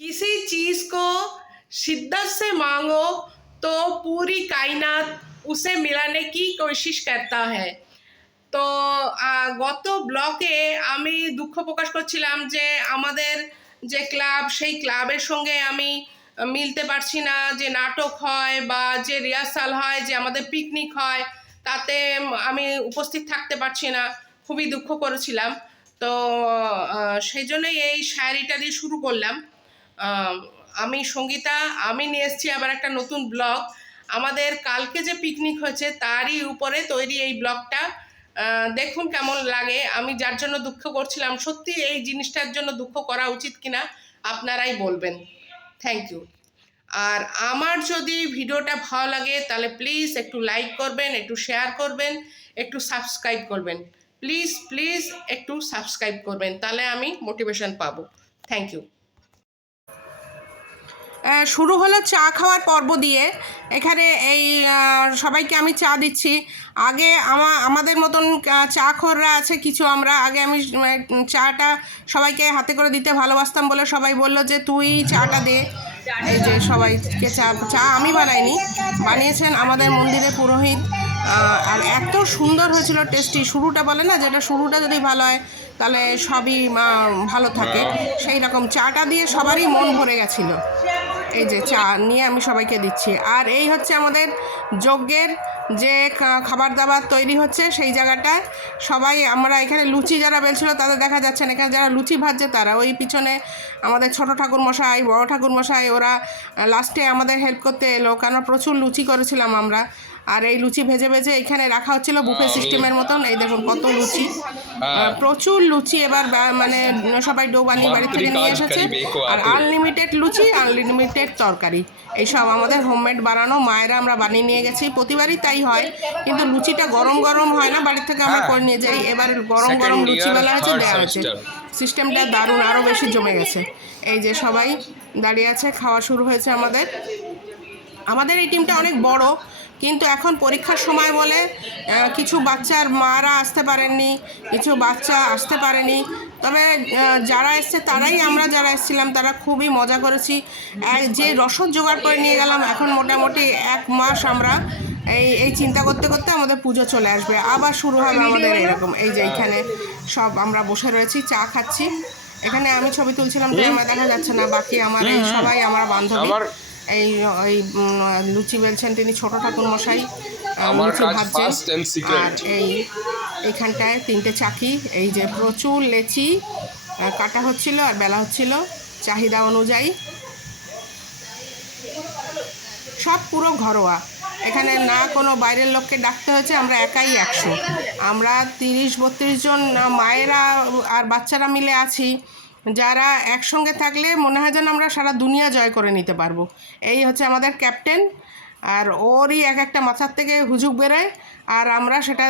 किसी चीज को शिद्दत से मांगो तो पूरी कायनात उसे मिलाने की कोशिश करता है। তো গত ব্লকে আমি দুঃখ প্রকাশ করছিলাম যে আমাদের যে ক্লাব সেই ক্লাবের সঙ্গে আমি মিলতে পারছি না, যে নাটক হয় বা যে রিহার্সাল হয়, যে আমাদের পিকনিক হয়, তাতে আমি উপস্থিত থাকতে পারছি না। খুবই দুঃখ করেছিলাম। তো সেই জন্যই এই শায়েরিটা দিয়ে শুরু করলাম। আমি সঙ্গীতা, আমি নিয়ে এসেছি আবার একটা নতুন ব্লগ। আমাদের কালকে যে পিকনিক হয়েছে তারই উপরে তৈরি এই ব্লগটা। দেখুন কেমন লাগে। আমি যার জন্য দুঃখ করছিলাম, সত্যি এই জিনিসটার জন্য দুঃখ করা উচিত কিনা আপনারাই বলবেন। Thank you. আর আমার যদি ভিডিওটা ভালো লাগে তাহলে প্লিজ একটু লাইক করবেন, একটু শেয়ার করবেন, একটু সাবস্ক্রাইব করবেন। প্লিজ প্লিজ একটু সাবস্ক্রাইব করবেন, তাহলে আমি মোটিভেশন পাবো। Thank you. শুরু হলো চা খাওয়ার পর্ব দিয়ে। এখানে এই সবাইকে আমি চা দিচ্ছি। আগে আমাদের মতন চাখোররা আছে কিছু, আমরা আগে আমি চাটা সবাইকে হাতে করে দিতে ভালোবাসতাম বলে সবাই বলল যে তুই চাটা দে। এই যে সবাইকে চা আমি বানাইনি, বানিয়েছেন আমাদের মন্দিরে পুরোহিত। আর এত সুন্দর হয়েছিল, টেস্টি। শুরুটা বলে না, যেটা শুরুটা যদি ভালো হয় তাহলে সবই ভালো থাকে। সেই রকম চাটা দিয়ে সবারই মন ভরে গেছিলো। এই যে চা নিয়ে আমি সবাইকে দিচ্ছি। আর এই হচ্ছে আমাদের যজ্ঞের যে খাবার দাবার তৈরি হচ্ছে সেই জায়গাটায় সবাই আমরা এখানে লুচি যারা বেলছিল তাদের দেখা যাচ্ছে না, এখানে যারা লুচি ভাজছে তারা ওই পিছনে আমাদের ছোট ঠাকুর মশাই, বড় ঠাকুর মশাই, ওরা লাস্টে আমাদের হেল্প করতে এলো, কারণ প্রচুর লুচি করেছিলাম আমরা। আর এই লুচি ভেজে ভেজে এখানে রাখা হচ্ছিল বুফে সিস্টেমের মতন। এই দেখুন কত লুচি, প্রচুর লুচি। এবার মানে সবাই ডো বানিয়ে বাড়ি থেকে নিয়ে এসেছে। আর আনলিমিটেড লুচি, আনলিমিটেড তরকারি, এইসব আমাদের হোমমেড বানানো, মায়েরা আমরা বানিয়ে নিয়ে গেছি। প্রতিবারই তাই হয়, কিন্তু লুচিটা গরম গরম হয় না, বাড়ির থেকে আমরা করে নিয়ে যাই। এবার গরম গরম লুচি বেলা হয়েছে, দেওয়া হয়েছে। সিস্টেমটা দারুণ, আরও বেশি জমে গেছে। এই যে সবাই দাঁড়িয়ে আছে, খাওয়া শুরু হয়েছে আমাদের এই টিমটা অনেক বড়, কিন্তু এখন পরীক্ষার সময় বলে কিছু বাচ্চার মারা আসতে পারেননি, কিছু বাচ্চা আসতে পারেনি। তবে যারা এসছে তারাই, আমরা যারা এসেছিলাম তারা খুবই মজা করেছি। যে রসদ জোগাড় করে নিয়ে গেলাম, এখন মোটামুটি 1 মাস আমরা এই চিন্তা করতে করতে আমাদের পুজো চলে আসবে, আবার শুরু হবে আমাদের এরকম। এই যে এইখানে সব আমরা বসে রয়েছি, চা খাচ্ছি। এখানে আমি ছবি তুলছিলাম তো আমার দেখা যাচ্ছে না, বাকি আমার এই সবাই আমার বান্ধবী। এই লুচি বেলছেন তিনি ছোট ঠাকুর মশাই, লুচি ভাজছেন। আর এইখানটায় 3টে চাকি, এই যে প্রচুর লেচি কাটা হচ্ছিল আর বেলা হচ্ছিল চাহিদা অনুযায়ী। সব পুরো ঘরোয়া, এখানে না কোনো বাইরের লোককে ডাকতে হয়েছে। আমরা একাই 100, আমরা 30-32 জন মায়েরা আর বাচ্চারা মিলে আছি, যারা একসঙ্গে থাকলে মনে হয় যেন আমরা সারা দুনিয়া জয় করে নিতে পারবো। এই হচ্ছে আমাদের ক্যাপ্টেন, আর ওরই এক একটা মাথার থেকে হুজুক বেরোয়, আর আমরা সেটা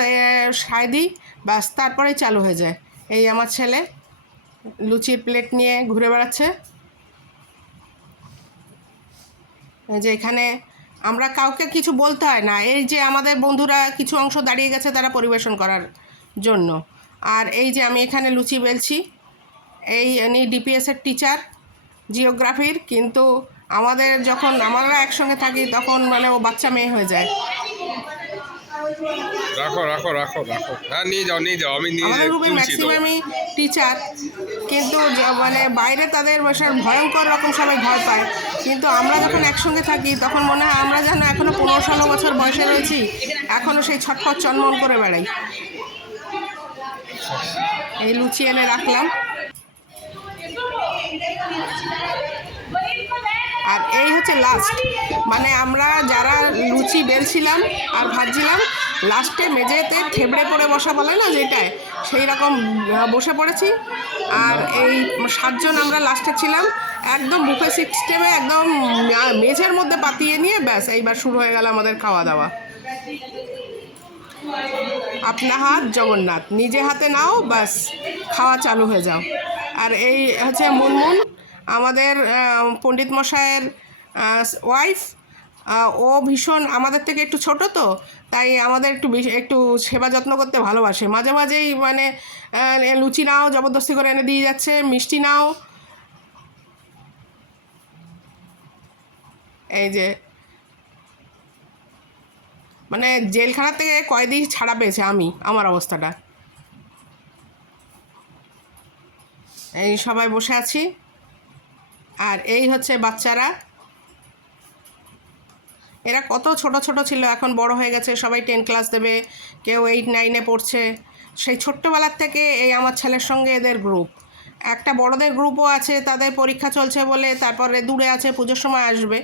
সায় দিই, ব্যাস তারপরেই চালু হয়ে যায়। এই আমার ছেলে লুচির প্লেট নিয়ে ঘুরে বেড়াচ্ছে। এই যে এখানে আমরা কাউকে কিছু বলতে হয় না, এই যে আমাদের বন্ধুরা কিছু অংশ দাঁড়িয়ে গেছে তারা পরিবেশন করার জন্য। আর এই যে আমি এখানে লুচি বেলছি, এই উনি ডিপিএসের টিচার জিওগ্রাফির, কিন্তু আমাদের যখন আমরা একসঙ্গে থাকি তখন মানে ও বাচ্চা মেয়ে হয়ে যায়। রাখো রাখো রাখো রাখো, হ্যাঁ নিয়ে যাও নিয়ে যাও, আমি নিয়ে যাই। আমাদের ম্যাক্সিমামই টিচার, কিন্তু মানে বাইরে তাদের বসে ভয়ঙ্কর রকম সবাই ভয় পায়, কিন্তু আমরা যখন একসঙ্গে থাকি তখন মনে হয় আমরা যেন এখনো 15-16 বছর বয়সে রয়েছি, এখনো সেই ছটফট চনমন করে বেড়াই। এই লুচি এনে রাখলাম। আর এই হচ্ছে লাস্ট, মানে আমরা যারা লুচি বেলছিলাম আর ভাজছিলাম, লাস্টে মেঝেতে থেবড়ে পড়ে বসা বলে না যেটায়, সেই রকম বসে পড়েছি। আর এই 7 জন আমরা লাস্টে ছিলাম, একদম বুফে সিস্টেমে একদম মেঝের মধ্যে পাতিয়ে নিয়ে ব্যাস এইবার শুরু হয়ে গেল আমাদের খাওয়া দাওয়া। আপনা হাত জগন্নাথ, নিজে হাতে নাও, ব্যাস খাওয়া চালু হয়ে যাও। আর এই হচ্ছে মুনমুন, আমাদের পণ্ডিত মশাইয়ের ওয়াইফ। ও ভীষণ আমাদের থেকে একটু ছোট, তো তাই আমাদের একটু সেবা যত্ন করতে ভালোবাসে। মাঝে মাঝেই মানে লুচি নাও জবরদস্তি করে এনে দিয়ে যাচ্ছে, মিষ্টি নাও। এই যে মানে জেলখানা থেকে কয়েদি ছাড়া পেয়েছে আমার অবস্থাটা। এই সবাই বসে আছি, আর এই হচ্ছে বাচ্চারা। এরা কত ছোট ছোট ছিল, এখন বড় হয়ে গেছে, সবাই 10 ক্লাস দেবে, কেউ 8 9-এ পড়ছে। সেই ছোট্টবেলার থেকে এই আমার ছেলের সঙ্গে এদের গ্রুপ। একটা বড়দের গ্রুপও আছে, তাদের পরীক্ষা চলছে বলে তারপরে দূরে আছে, পুজোর সময় আসবে।